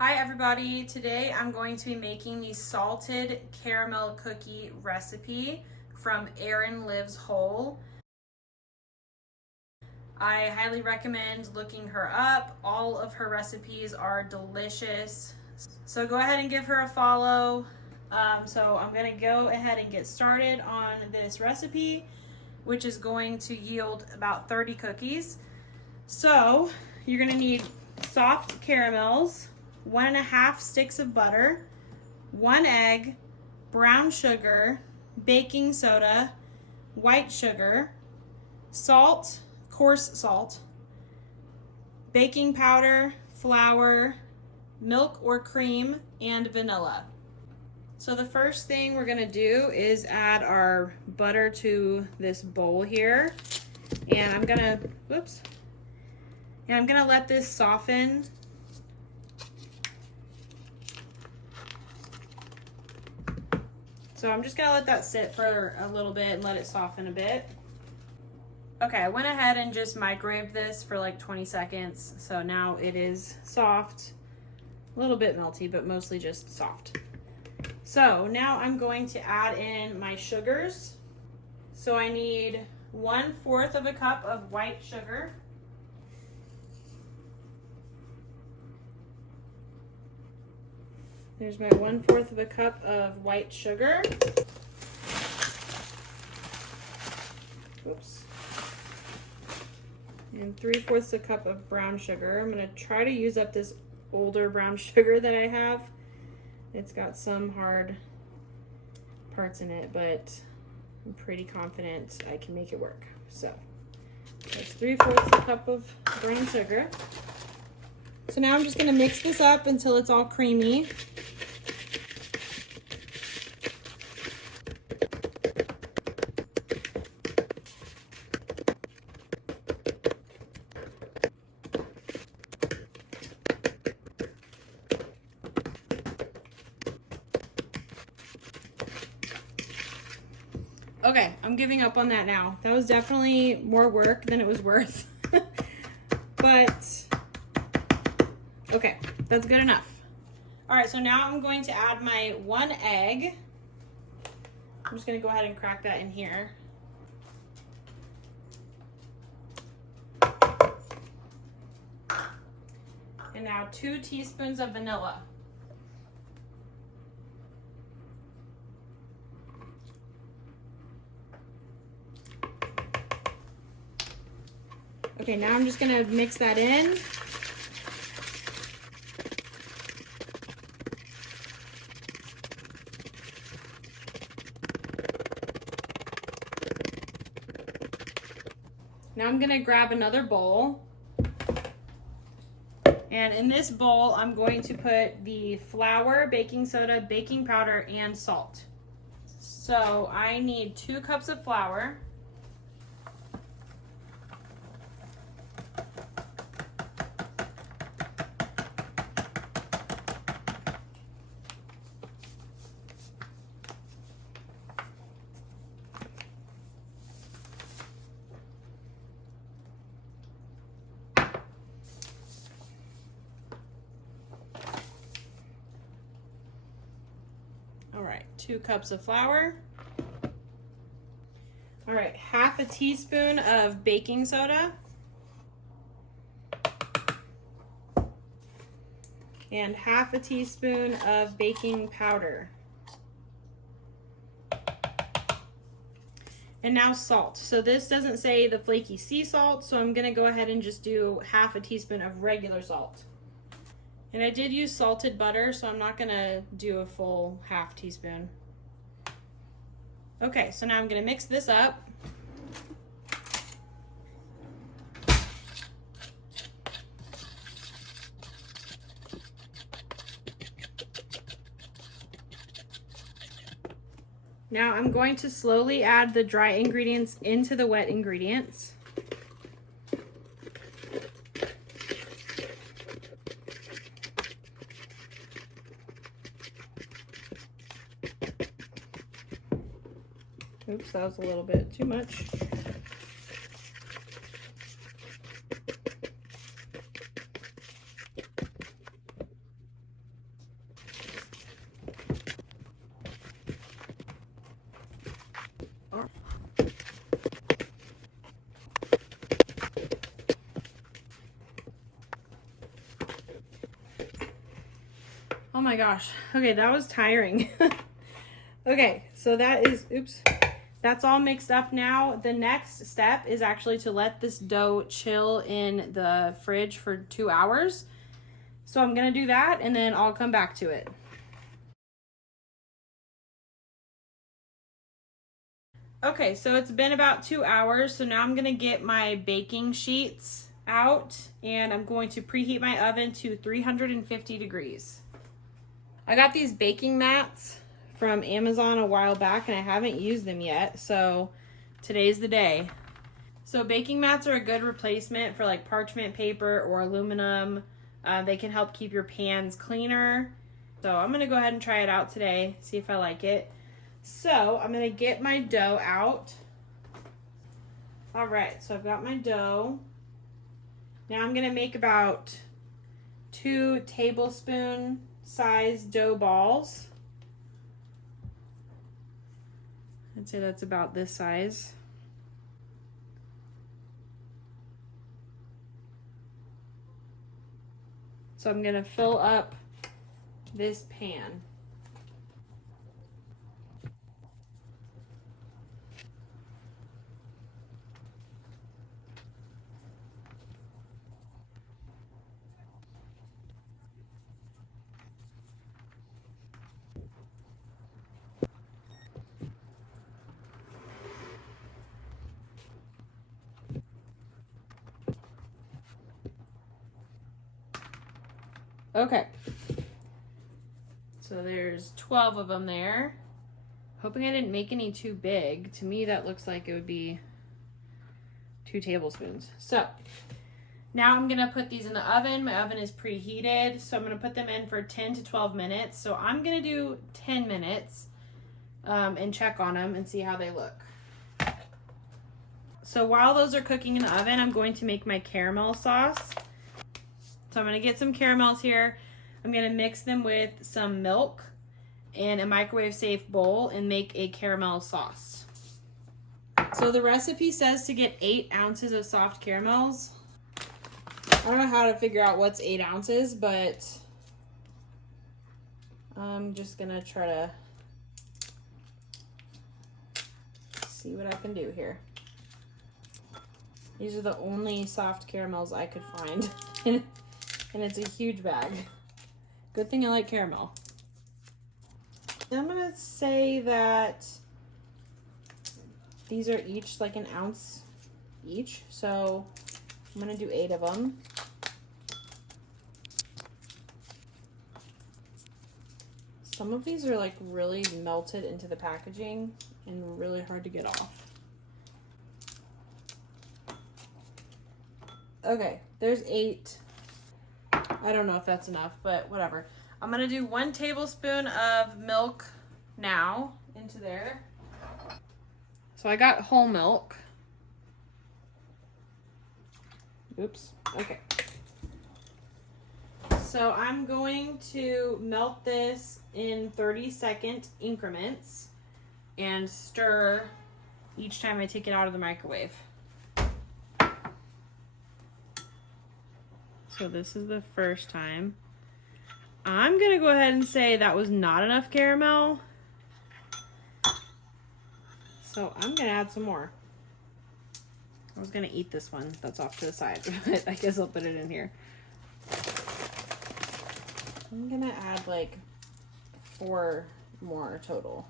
Hi everybody, today I'm going to be making the salted caramel cookie recipe from Erin Lives Whole. I highly recommend looking her up. All of her recipes are delicious. So go ahead and give her a follow. So I'm gonna go ahead and get started on this recipe, which is going to yield about 30 cookies. So you're gonna need soft caramels, 1.5 sticks of butter, 1 egg, brown sugar, baking soda, white sugar, salt, coarse salt, baking powder, flour, milk or cream, and vanilla. So the first thing we're gonna do is add our butter to this bowl here. And I'm gonna let this soften. So I'm just gonna let that sit for a little bit and let it soften a bit. Okay, I went ahead and just microwaved this for like 20 seconds. So now it is soft, a little bit melty, but mostly just soft. So now I'm going to add in my sugars. So I need 1/4 of a cup of white sugar. There's my 1/4 of a cup of white sugar. Oops. And 3/4 a cup of brown sugar. I'm gonna try to use up this older brown sugar that I have. It's got some hard parts in it, but I'm pretty confident I can make it work. So that's 3/4 a cup of brown sugar. So now I'm just gonna mix this up until it's all creamy. Okay, I'm giving up on that now. That was definitely more work than it was worth. But, okay, that's good enough. All right, so now I'm going to add my 1 egg. I'm just gonna go ahead and crack that in here. And now 2 teaspoons of vanilla. Okay, now I'm just gonna mix that in. Now I'm gonna grab another bowl. And in this bowl, I'm going to put the flour, baking soda, baking powder, and salt. So I need 2 cups of flour. All right, 2 cups of flour. All right, 1/2 teaspoon of baking soda. And 1/2 teaspoon of baking powder. And now salt. So this doesn't say the flaky sea salt, so I'm gonna go ahead and just do 1/2 teaspoon of regular salt. And I did use salted butter, so I'm not gonna do a full 1/2 teaspoon. Okay, so now I'm gonna mix this up. Now I'm going to slowly add the dry ingredients into the wet ingredients. Oops, that was a little bit too much. Oh my gosh. Okay, that was tiring. Okay, so that is, oops. That's all mixed up now. The next step is actually to let this dough chill in the fridge for 2 hours. So I'm gonna do that and then I'll come back to it. Okay, so it's been about 2 hours. So now I'm gonna get my baking sheets out and I'm going to preheat my oven to 350 degrees. I got these baking mats from Amazon a while back and I haven't used them yet, so today's the day. So baking mats are a good replacement for like parchment paper or aluminum. They can help keep your pans cleaner. So I'm gonna go ahead and try it out today, see if I like it. So I'm gonna get my dough out. All right, so I've got my dough. Now I'm gonna make about 2 tablespoon size dough balls. I'd say that's about this size. So I'm gonna fill up this pan. Okay. So there's 12 of them there. Hoping I didn't make any too big. To me, that looks like it would be 2 tablespoons. So now I'm gonna put these in the oven. My oven is preheated, so I'm gonna put them in for 10 to 12 minutes. So I'm gonna do 10 minutes and check on them and see how they look. So while those are cooking in the oven, I'm going to make my caramel sauce. So I'm gonna get some caramels here. I'm gonna mix them with some milk in a microwave safe bowl and make a caramel sauce. So the recipe says to get 8 ounces of soft caramels. I don't know how to figure out what's 8 ounces, but I'm just gonna try to see what I can do here. These are the only soft caramels I could find. And it's a huge bag. Good thing I like caramel. I'm gonna say that these are each like an ounce each. So I'm gonna do 8 of them. Some of these are like really melted into the packaging and really hard to get off. Okay, there's 8. I don't know if that's enough, but whatever. I'm gonna do 1 tablespoon of milk now into there. So I got whole milk. Oops, okay. So I'm going to melt this in 30-second increments and stir each time I take it out of the microwave. So this is the first time. I'm gonna go ahead and say that was not enough caramel. So I'm gonna add some more. I was gonna eat this one that's off to the side, but I guess I'll put it in here. I'm gonna add like 4 more total.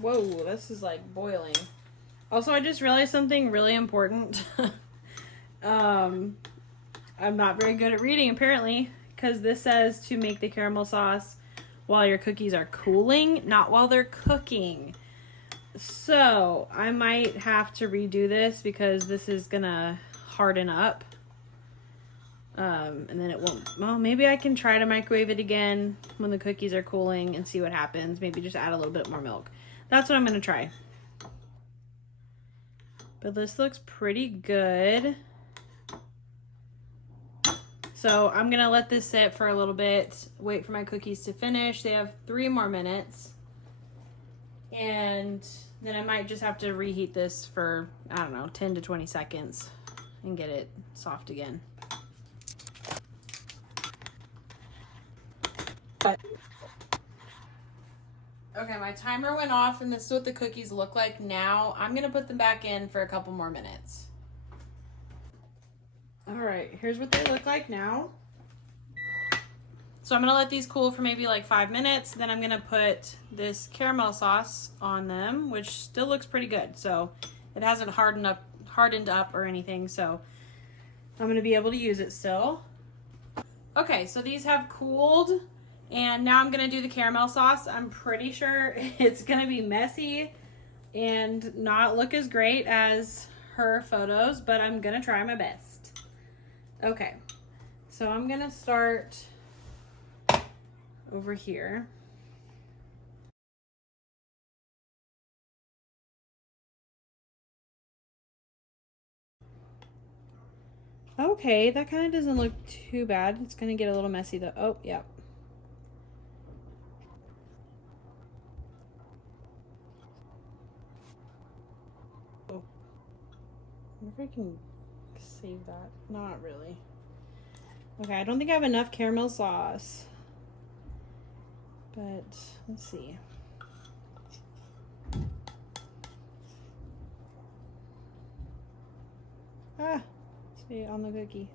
Whoa, this is like boiling. Also, I just realized something really important. I'm not very good at reading apparently, because this says to make the caramel sauce while your cookies are cooling, not while they're cooking. So I might have to redo this because this is gonna harden up. And then it won't, well, maybe I can try to microwave it again when the cookies are cooling and see what happens. Maybe just add a little bit more milk. That's what I'm gonna try. But this looks pretty good. So I'm gonna let this sit for a little bit, wait for my cookies to finish. They have 3 more minutes. And Then I might just have to reheat this for, I don't know, 10 to 20 seconds and get it soft again. Okay, my timer went off and this is what the cookies look like now. I'm gonna put them back in for a couple more minutes. All right, here's what they look like now. So I'm gonna let these cool for maybe like 5 minutes. Then I'm gonna put this caramel sauce on them, which still looks pretty good. So it hasn't hardened up or anything. So I'm gonna be able to use it still. Okay, so these have cooled and now I'm gonna do the caramel sauce. I'm pretty sure it's gonna be messy and not look as great as her photos, but I'm gonna try my best. Okay, so I'm gonna start over here. Okay, that kind of doesn't look too bad. It's gonna get a little messy though. Oh, yeah. Oh. I wonder if I can save that. Not really. Okay, I don't think I have enough caramel sauce. But let's see. Ah, see on the cookie.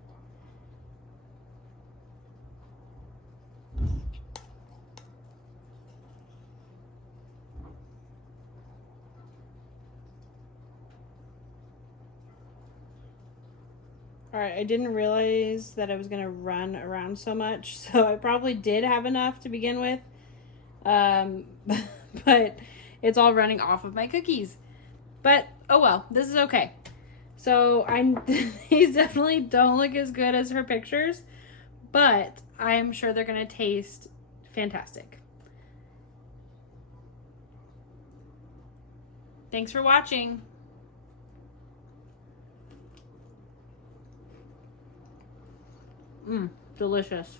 All right, I didn't realize that I was gonna run around so much, so I probably did have enough to begin with. But it's all running off of my cookies. But oh well, this is okay. So these definitely don't look as good as her pictures, but I am sure they're gonna taste fantastic. Thanks for watching. Delicious.